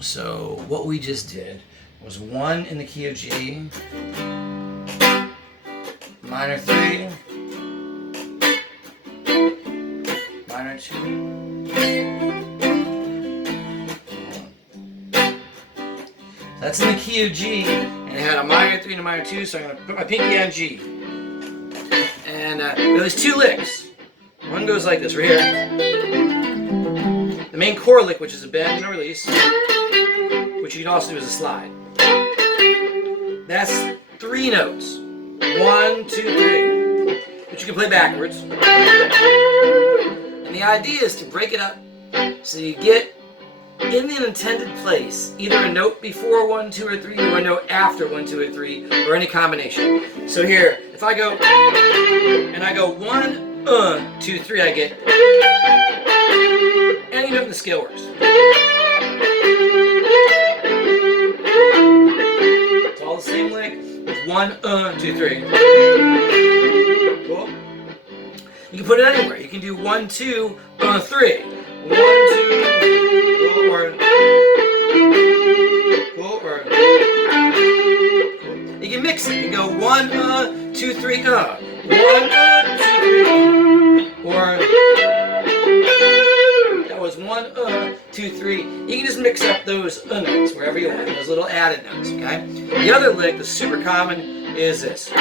So what we just did was 1 in the key of G, minor 3, minor 2. That's in the key of G, and it had a minor 3 and a minor 2, so I'm going to put my pinky on G. And there's 2 licks. One goes like this, right here. The main chord lick, which is a bend and a release, which you can also do as a slide. That's 3 notes. 1, 2, 3. Which you can play backwards. And the idea is to break it up so you get in the intended place either a note before 1, 2, or 3, or a note after 1, 2, or 3, or any combination. So here, if I go and I go 1, 2, 3, I get any note in the scale works. It's all the same lick with 1, 2, 3. Cool. You can put it anywhere. You can do 1, 2, 3. 1, 2, cool, or cool, or cool. You can mix it. You can go 1, 2, 3, 1, 2, 3, or that was 1, 2, 3. You can just mix up those notes wherever you want, those little added notes, okay? The other lick, the super common, is this. So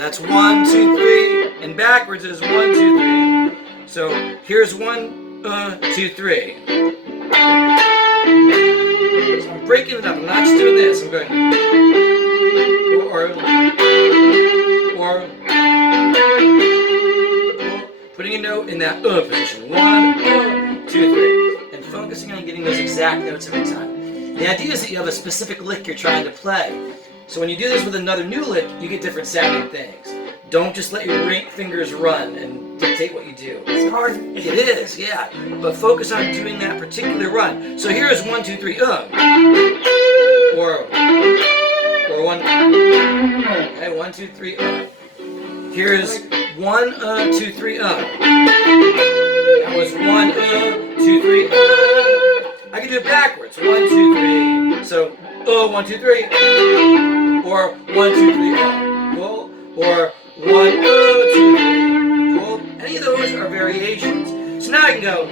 that's 1, 2, 3, and backwards is 1, 2, 3. So here's 1, 2, 3. So I'm breaking it up. I'm not just doing this. I'm going or putting a note in that position. 1, 2, 3, and focusing on getting those exact notes every time. The idea is that you have a specific lick you're trying to play. So when you do this with another new lick, you get different sounding things. Don't just let your fingers run and dictate what you do. It's hard. It is, yeah. But focus on doing that particular run. So here is 1, 2, 3, or 1. Okay, 1, 2, 3, Here's 1, 2, 3, That was 1, 2, 3, I can do it backwards. 1, 2, 3. So 1, 2, 3. Or 1, 2, 3, cool. Or 1, 2, 3, cool. Any of those are variations. So now I can go.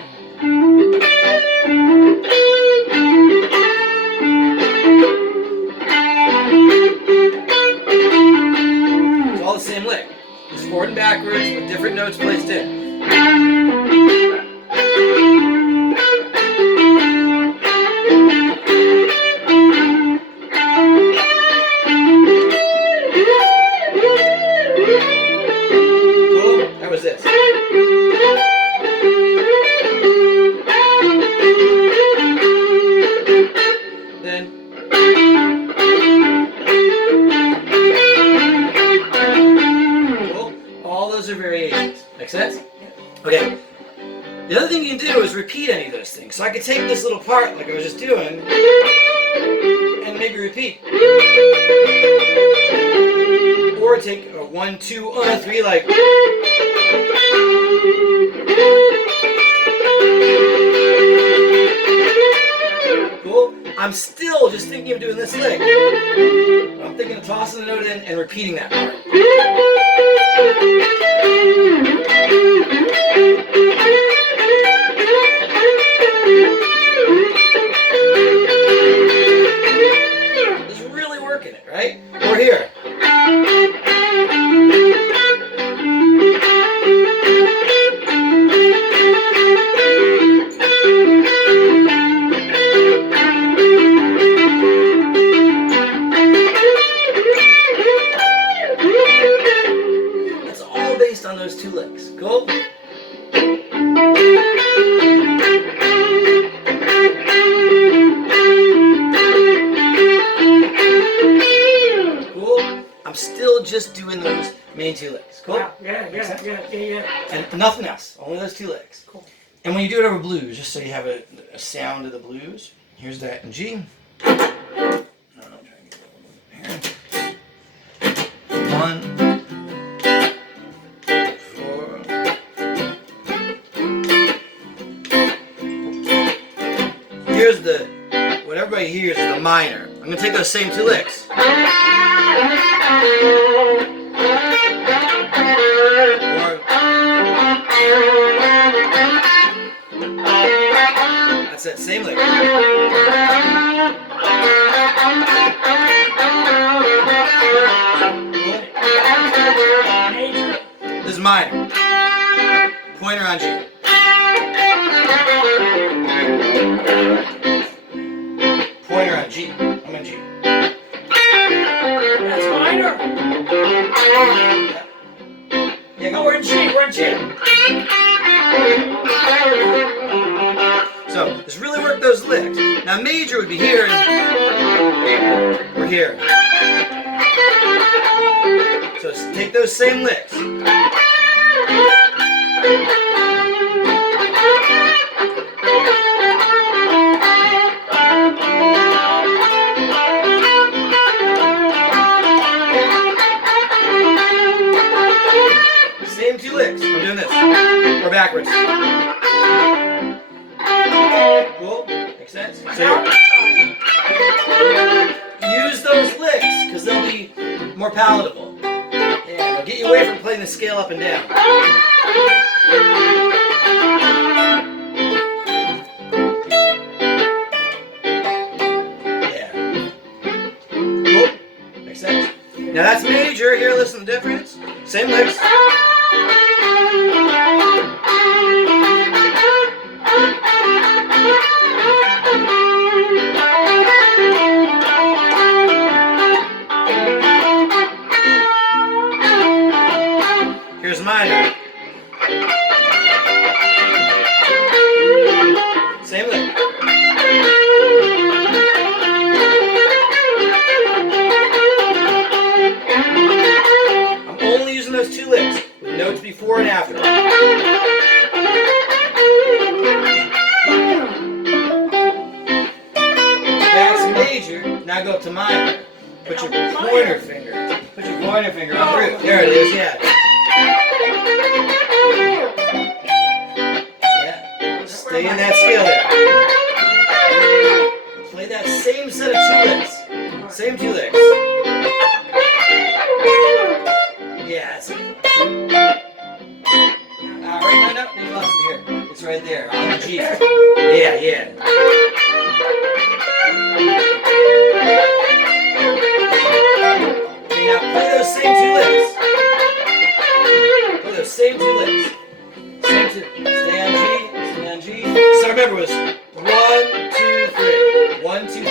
It's all the same lick. It's forward and backwards with different notes placed in. This. Then cool. All those are variations. Make sense? Okay. The other thing you can do is repeat any of those things. So I could take this little part like I was just doing and maybe repeat. Or take a 1, 2, 3 like. Cool. I'm still just thinking of doing this lick. I'm thinking of tossing the note in and repeating that part. Just really working it, right? Or here. On those 2 licks. Cool? Cool? I'm still just doing those main 2 licks. Cool? Yeah. And nothing else. Only those 2 licks. Cool. And when you do it over blues, just so you have a sound of the blues, here's that in G. One. here's what everybody hears is the minor. I'm going to take those same two licks. That's that same lick. This is minor. Pointer on G. Pointer on G. I'm in G. That's minor. Yeah, No, we're in G. We're in G. So, just really work those licks. Now, major would be here and we're here. So, take those same licks. Same two licks. I'm doing this. Or backwards. Cool? Makes sense? So use those licks because they'll be more palatable. Yeah, they'll get you away from playing the scale up and down. Yeah. Cool? Makes sense? Now that's major. Here, listen to the difference. Same licks. Here's minor. Same lick. I'm only using those two licks with notes before and after. That's major. Now go up to minor. Put your pointer finger. Put your pointer finger on the root. There it is, yeah. Yeah. Stay in that scale there. Play that same set of two licks. Same two licks. Yeah, that's it. Right, no, you lost it here. It's right there, on the G. Yeah, yeah. Okay, now play those same two licks. Play those same two licks. Same two. Stay on G. Stay on G. So remember, it was 1, 2, 3. 1, 2, 3.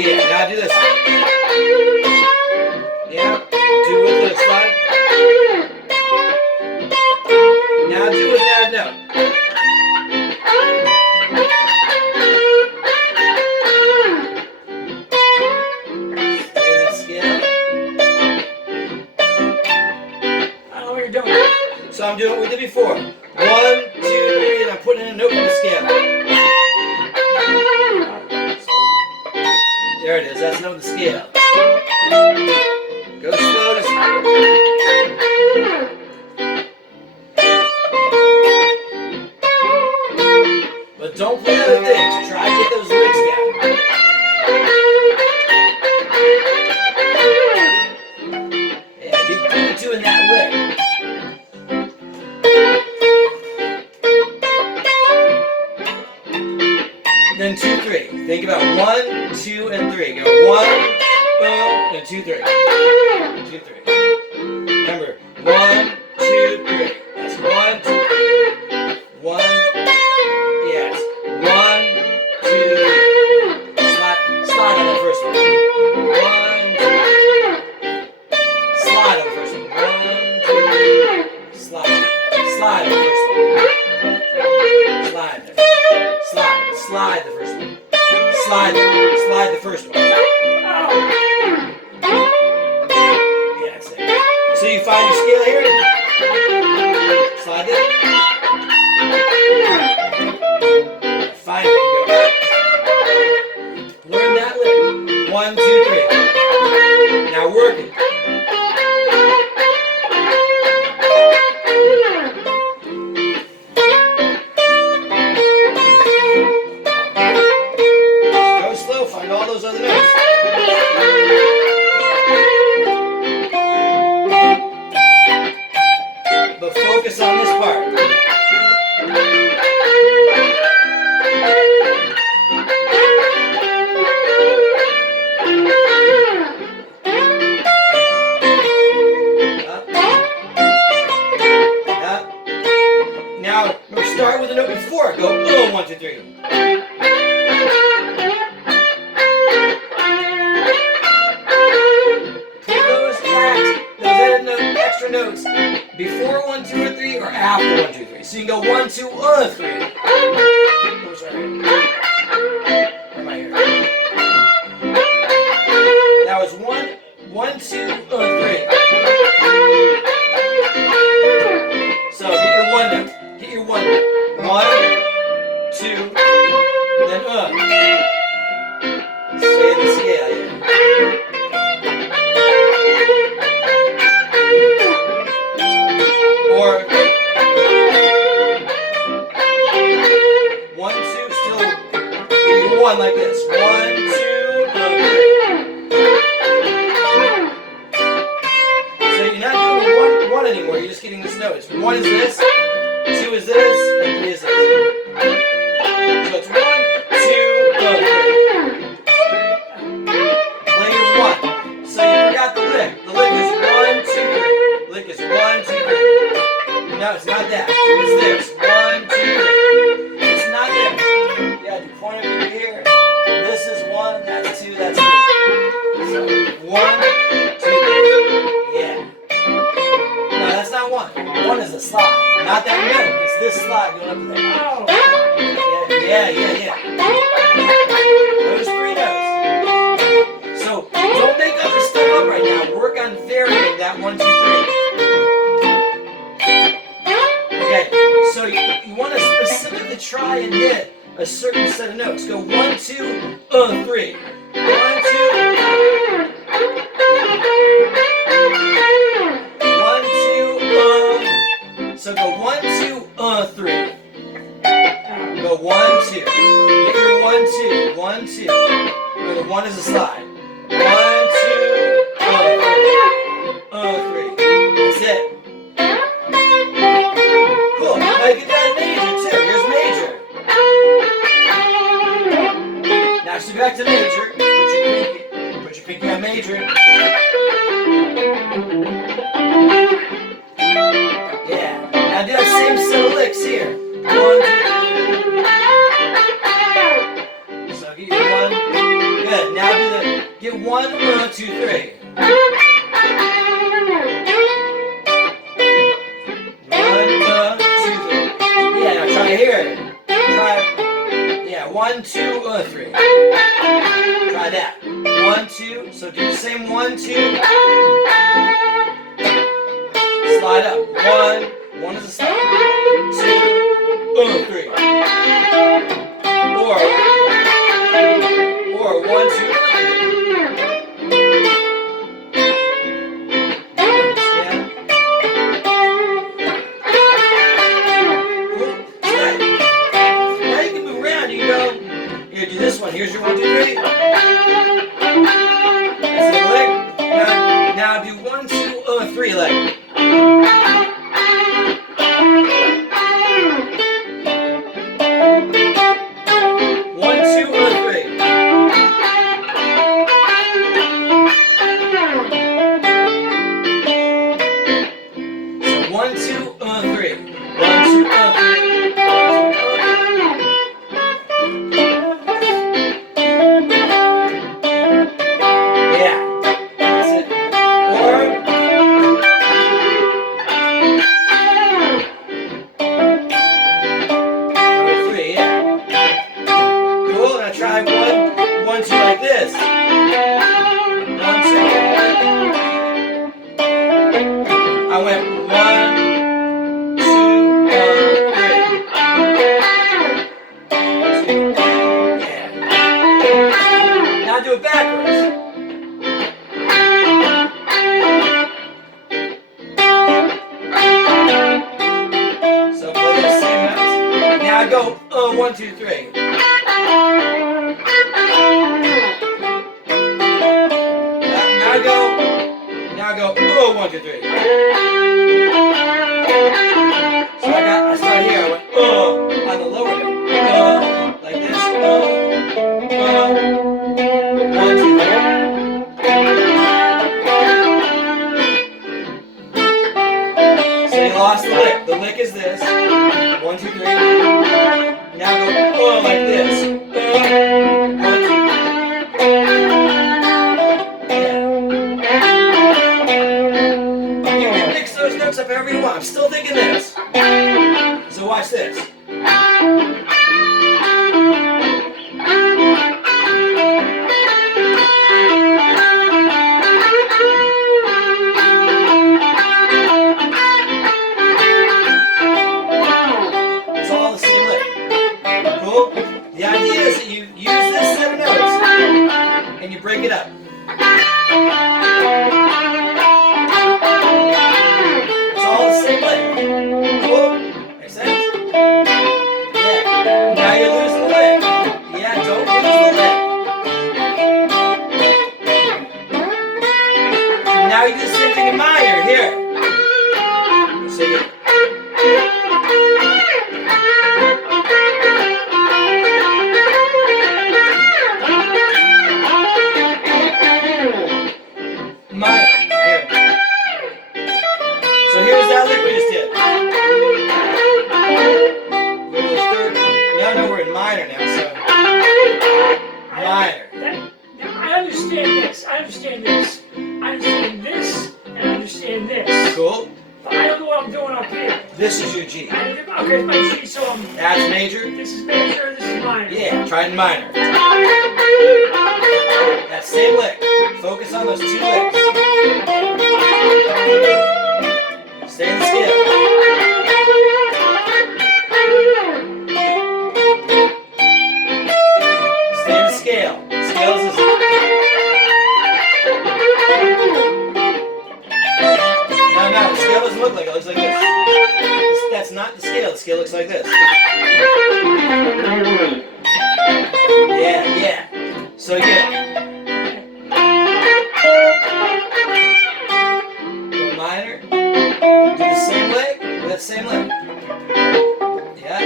Yeah. Now do this. Yeah. Do with the slide. Now do with that note. So I'm doing what we did before. 1, 2, 3, and I'm putting in a note in the scale. There it is, that's a note in the scale. Go slow to but don't play other things. Try to get those licks down. Yeah, get two in that lick. Then 2, 3. Think about 1, 2, and 3. Go 1, boom, and 2, 3. 2, 3. Remember, 1, 2, 3. That's 1, 2, 3. 1. Yes. 1, 2, 3. Slide on the first one. 1, 2. Slide on the first one. 1, 2. Slide. Slide on the first one. Slide there. Slide the first one. Slide the first one. Yeah, that's it. So you find your scale here. Slide it. Find it. Go. Learn that lick. 1, 2, 3. Now work it. Go 1, 2, 3. Put those extra notes before 1, 2, or 3 or after 1, 2, 3. So you can go 1, 2, 3. Where's right here? Where am I here? That was 1, 1, 2, 3. So get your 1 note. Get your 1 note. 1, 2, then Stay in the scale, yeah. Or 1, 2, still get your 1 like this. 1, 2, 3. So you're not doing 1 anymore. You're just getting this note. 1 is this, 2 is this, and 3 is this. So it's 1, 2, 3. Play your 1. So you forgot the lick. The lick is 1, 2, 3. Lick is 1, 2, 3. No, it's not that. It's this. 1, 2, 3. It's not there. Yeah, you point over here. This is 1, that's 2, that's 3. So 1, 2, 3. Yeah. No, that's not 1. 1 is a slide. Not that note. It's this slide going up to there. Yeah. Those 3 notes. So don't make other stuff up right now. Work on varying that 1, 2, 3. Okay, so you want to specifically try and hit a certain set of notes. Go 1, 2, 3. 1, 2. So go 1, 2, 3. Go 1, 2. Get your 1, 2. 1, 2. Remember, 1 is a slide. 1, 2, 3. 3. That's it. Cool. Now you get down to major too. Here's major. Now so back to major. Put your pinky on major. Yeah. Now do that same set of licks here. 1, 2, 3. So get your 1. Good. Now do the get 1, 2, 3. 1, 2, 3. Yeah. Now try here. Try. Yeah. 1, 2, 3. Try that. 1, 2. So do the same 1, 2. Slide up. 1 is a slide. 2, 3. Or 1, 2, 3. Yeah. Cool. Now you can move around. You go. Here, do this one. Here's your 1, 2, 3. That's the leg. Now do 1, 2, 3 leg. 1, 2, 3. So 1, 2, 3. 1, 2, 3. Yeah. That's it. Or 3, yeah. Cool. Now try 1, 1, 2 like this. 1, 2. I went 1, 2, 3. 2. Yeah. Now do it backwards. So play that same notes. Now go 1, 2, 3. Now go 1, 2, 3. So I started here. I went on the lower note. Like this. 1, 2, 3. So you lost the lick. The lick is this. 1, 2, 3. Cool? The idea is that you use this set of notes and you break it up. It's all the same lick. Cool? Makes sense? Yeah. Now you're losing the lick. Yeah, don't lose the lick. Now you do the same thing in minor. Here. So you, minor. Here. So here's that lick we just did. Go to the third. Now we're in minor now, so minor. I understand this. I understand this. I understand this, and I understand this. Cool. But I don't know what I'm doing up here. This is your G. Okay, it's my G, so That's major. this is major, this is minor. Yeah, try it in minor. That same lick. Focus on those two licks. Stay in the scale. Stay in the scale. Scales is. No, the scale doesn't look like it. It looks like this. That's not the scale. The scale looks like this. Yeah. So go minor. Do the same lick. Do that same lick. Yeah.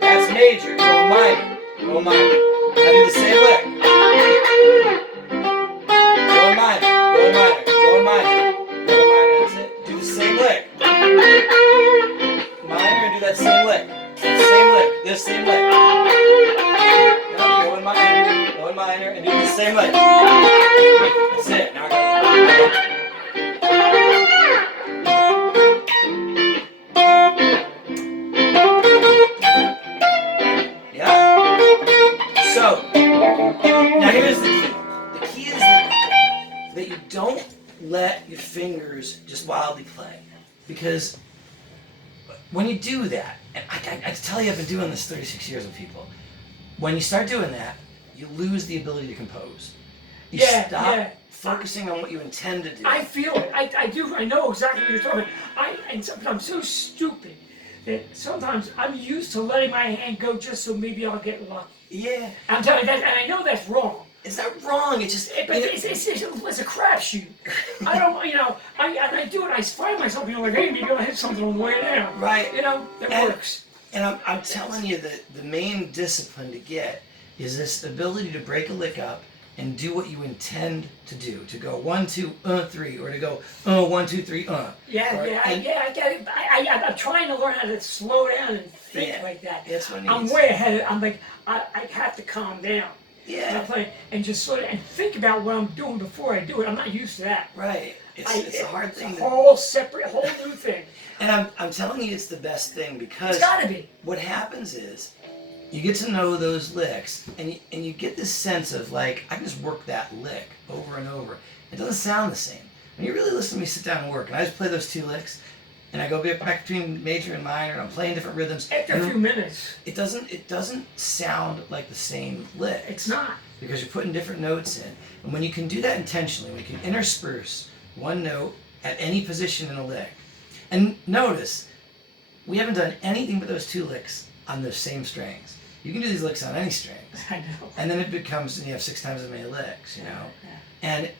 That's major. Go minor. Go minor. Now do the same lick. Go minor. Go minor. Go minor. Go minor. That's it. Do the same lick. Minor and do that same lick. Same lick. This same lick. Go in minor. Go in minor and do the same lick. That's it. Now So, now here's the key. The key is that you don't let your fingers just wildly play. Because when you do that, and I tell you I've been doing this 36 years with people, when you start doing that, you lose the ability to compose. You stop focusing on what you intend to do. I feel it. I do. I know exactly what you're talking about. But I'm so stupid that sometimes I'm used to letting my hand go just so maybe I'll get lucky. Yeah. I'm telling you that, and I know that's wrong. It's not wrong. It's just. But it's a crapshoot. I don't, I do it. I find myself, like, hey, maybe I'll hit something on the way down. Right. That works. And I'm telling you that the main discipline to get is this ability to break a lick up and do what you intend to do. To go 1, 2, 3, or to go 1, 2, 3, Yeah, I get it. I'm trying to learn how to slow down and think like that. That's what it I'm needs. way ahead. I'm like, I have to calm down. Yeah. I'm playing and just sort of and think about what I'm doing before I do it. I'm not used to that. Right. It's a hard thing. It's a whole new thing. And I'm telling you, it's the best thing because It's gotta be. What happens is you get to know those licks, and you get this sense of like, I can just work that lick over and over. It doesn't sound the same. When you really listen to me sit down and work, and I just play those two licks, and I go back between major and minor, and I'm playing different rhythms. After a few minutes, it doesn't sound like the same lick. it's not. Because you're putting different notes in. And when you can do that intentionally, when you can intersperse one note at any position in a lick. And notice, we haven't done anything but those two licks on those same strings. You can do these licks on any strings. I know. And then it becomes, and you have 6 times as many licks, you know? Yeah. And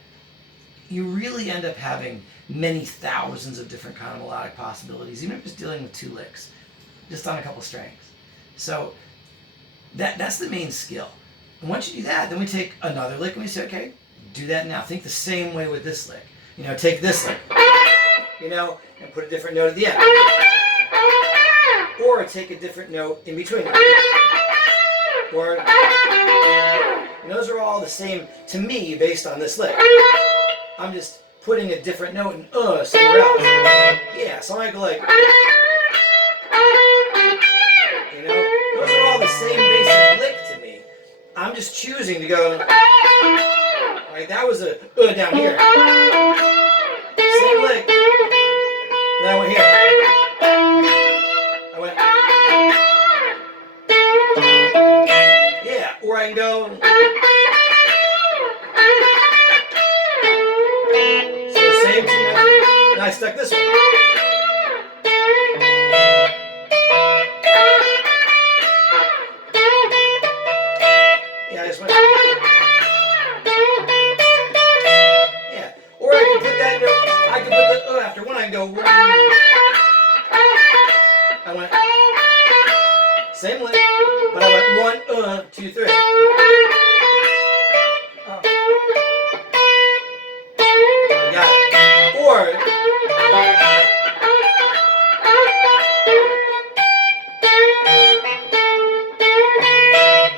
you really end up having many thousands of different kind of melodic possibilities, even if it's dealing with 2 licks, just on a couple strings. So that's the main skill. And once you do that, then we take another lick and we say, okay, do that now. Think the same way with this lick. Take this lick, and put a different note at the end. Or take a different note in between. Or, and those are all the same to me based on this lick. I'm just putting a different note in somewhere else. Yeah, so I might go like, those are all the same basic lick to me. I'm just choosing to go, like that was a down here. Same lick. Then I went here. I went. or I can go. So the same 2 notes. Now I stuck this one. Yeah, I just went. Yeah. Or I can put that note. I can put the after one. I can go. I went. Same lick, but I went 1, 2, 3. Got it. Or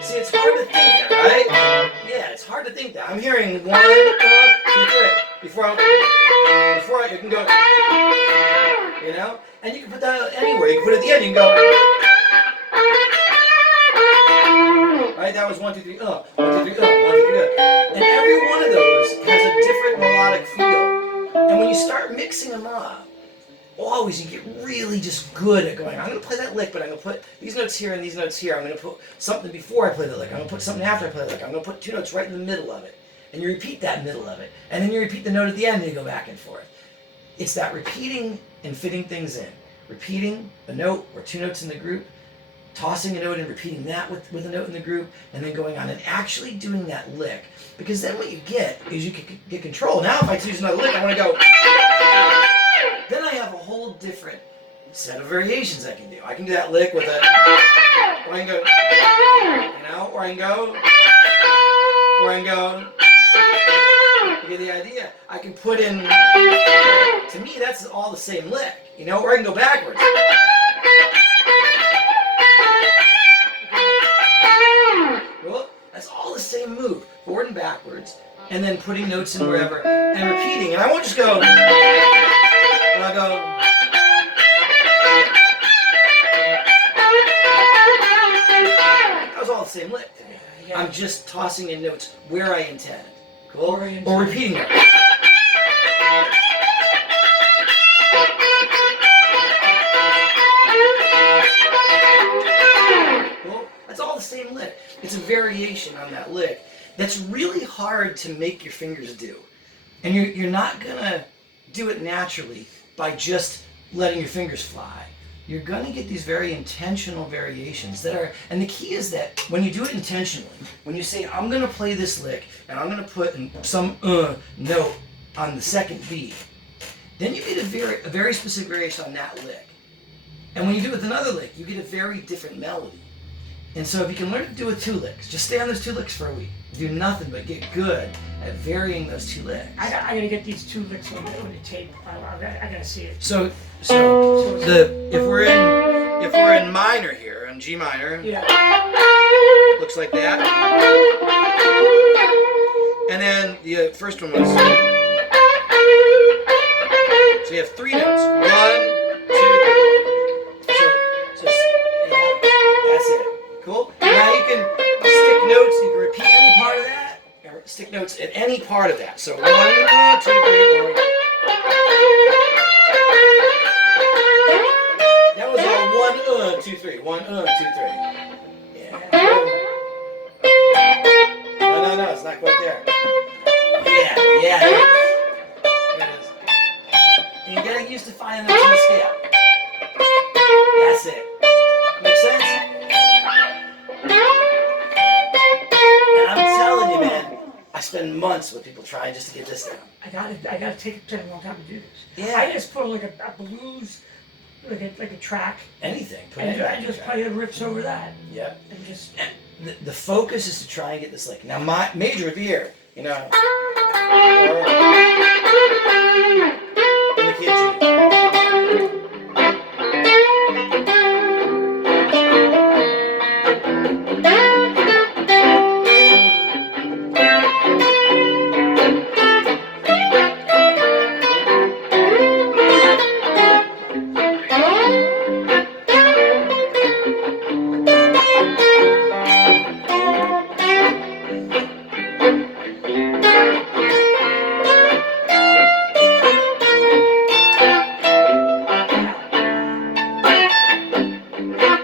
see, it's hard to think that, right? Yeah, it's hard to think that. I'm hearing 1, 2, 3 before you can go. You know, and you can put that anywhere. You can put it at the end. You can go. Right, that was 1, 2, 3, 1, 2, 3, 1, 2, 3, and every one of those has a different melodic feel. And when you start mixing them up, always you get really just good at going, I'm going to play that lick, but I'm going to put these notes here and these notes here. I'm going to put something before I play the lick. I'm going to put something after I play the lick. I'm going to put 2 notes right in the middle of it. And you repeat that middle of it. And then you repeat the note at the end and you go back and forth. It's that repeating and fitting things in. Repeating a note or 2 notes in the group, tossing a note and repeating that with a note in the group, and then going on and actually doing that lick. Because then what you get is you can get control. Now if I choose another lick, I want to go. Then I have a whole different set of variations I can do. I can do that lick with a, or I can go, you know, or I can go, or I can go. You get the idea? I can put in, to me that's all the same lick, you know, or I can go backwards. Well, that's all the same move, forward and backwards, and then putting notes in wherever, and repeating. And I won't just go, but I'll go. That was all the same lick to me. Yeah. I'm just tossing in notes where I intend. Cool? Where I intend. Or repeating it. That's all the same lick. It's a variation on that lick that's really hard to make your fingers do. And you're not going to do it naturally by just letting your fingers fly. You're going to get these very intentional variations that are, and the key is that when you do it intentionally, when you say, I'm going to play this lick, and I'm going to put some note on the second beat, then you get a very specific variation on that lick. And when you do it with another lick, you get a very different melody. And so if you can learn to do it with 2 licks, just stay on those 2 licks for a week. Do nothing but get good at varying those 2 licks. I gotta get these 2 licks on the tape. I gotta see it. So if we're in minor here, in G minor, Yeah. looks like that. And then the first one was, so you have 3 notes. 1, 2, 3. So yeah, that's it. Cool? Now you can stick notes, you can repeat any part of that, or stick notes at any part of that. So 1, 2, 3, 4. That was all 1, 2, 3. 1, 2, 3. Yeah. No, it's not quite there. Yeah, there it is. And you gotta use the final notes on the scale. That's it. Make sense? And I'm telling you, man, I spend months with people trying just to get this down. I gotta take a long time to do this. Yeah. I just put like a blues, like a track, Anything. Put and anything. I just play the riffs over that, Yep. and just. The focus is to try and get this lick. Now, my major would be here, you know. In the key of G.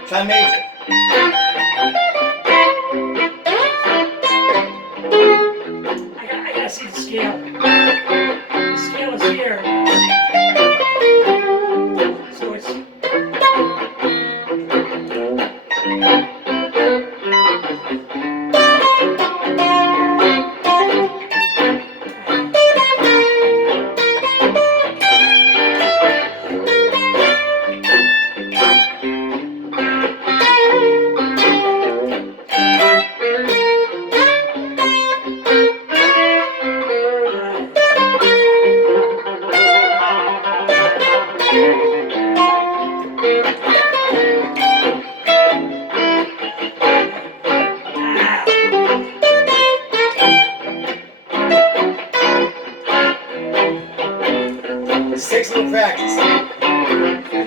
Try major. takes a little practice.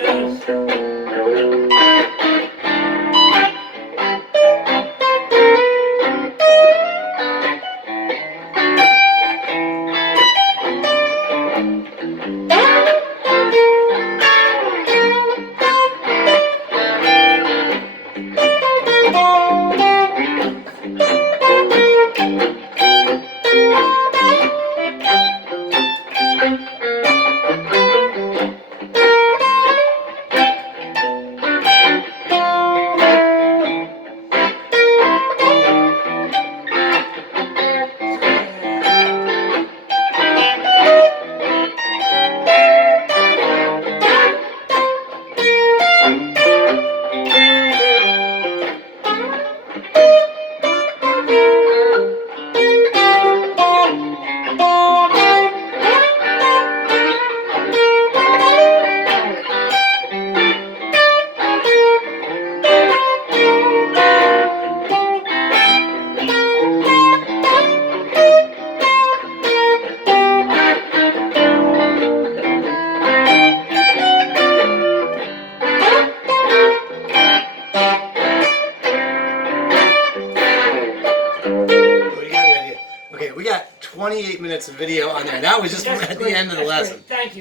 Okay, we got 28 minutes of video on there. That was just That's at the great. end of the That's lesson. great. Thank you.